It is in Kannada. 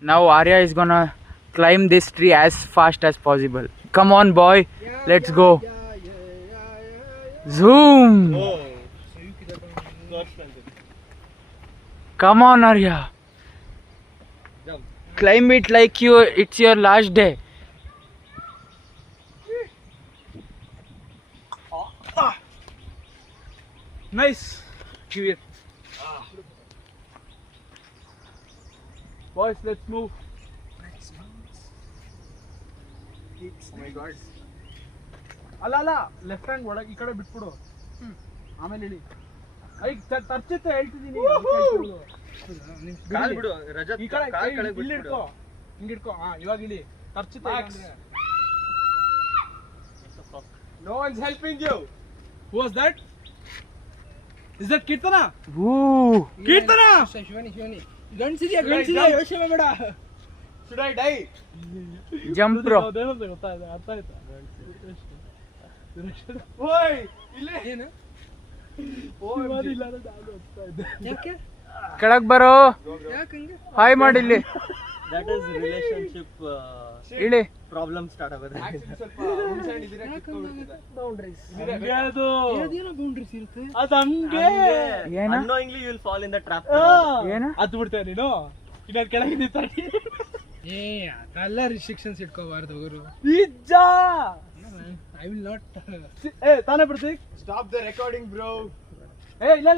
Now Arya is gonna climb this tree as fast as possible. Come on, boy. Let's go. Zoom. Come on, Arya. Climb it like it's your last day. Nice. Give it. Boys, let's move. Oh my god. ಅಲ್ಲ ಲೆಫ್ಟ್ ಹ್ಯಾಂಡ್ ಒಳಗೆ ಈ ಕಡೆ ಬಿಟ್ಬಿಡು. ಆಮೇಲೆ ಇಳಿ. ತರ್ಚುತ್ತೆ ಹೇಳ್ತಿದ್ದೀನಿ. ಕಾಲ್ ಬಿಡು ರಜತ್. ಈ ಕಡೆ ಕಾಲ್ ಕೆಳಗೆ ಇಲ್ಲಿ ಬಿಟ್ಬಿಡು. ಇಟ್ಕೋ. ಹಿಂಗೆ ಇಟ್ಕೋ. ಇವಾಗ ಇಳಿ. ತರ್ಚುತ್ತೆ ಅಂದ್ರೆ. No one's helping you. Who was that? Is that Kirtana? Woo. Kirtana! Shivani ಗಂಡ್ಸಿದ್ಯಾ ಯೋಚನೆ ಬೇಡ. Should I die? Jump, bro. ಗೊತ್ತಾಯ್ತು. ಅರ್ಥ ಆಯ್ತಾ? ಓಯ್ ಇಲ್ಲೇ ಏನು ಯಾಕೆ ಕೆಳಗ್ ಬರೋ. ಯಾಕಂಗೆ ಹಾಯ್ ಮಾಡಿಲ್ಲಿ. That is relationship ಇಳಿ. problem start ಆಗುತ್ತೆ. ಸ್ವಲ್ಪ ಇನ್ಸೈಡ್ ಇದ್ರೆ ಬೌಂಡ್ರೀಸ್ ಅದು ಅದೇನೋ ಬೌಂಡ್ರೀಸ್ ಇರುತ್ತೆ. ಅದು ಹಂಗೆ ಏನ? Unknowingly you will fall in the trap. ಏನ? ಹತ್ತು ಬಿಡ್ತೇವೆ ನೀನು ಇನ್ನೊಂದು ಕೆಳಗೆ ತಡಿ. ಅದೆಲ್ಲ ರಿಸ್ಟ್ರಿಕ್ಷನ್ಸ್ ಇಟ್ಕೋಬಾರ್ದು ಅವರು. ನಿಜ. I will not. ತಾನೇ ಬಿಡ್ತಿ. Stop the recording bro. ಇಲ್ಲ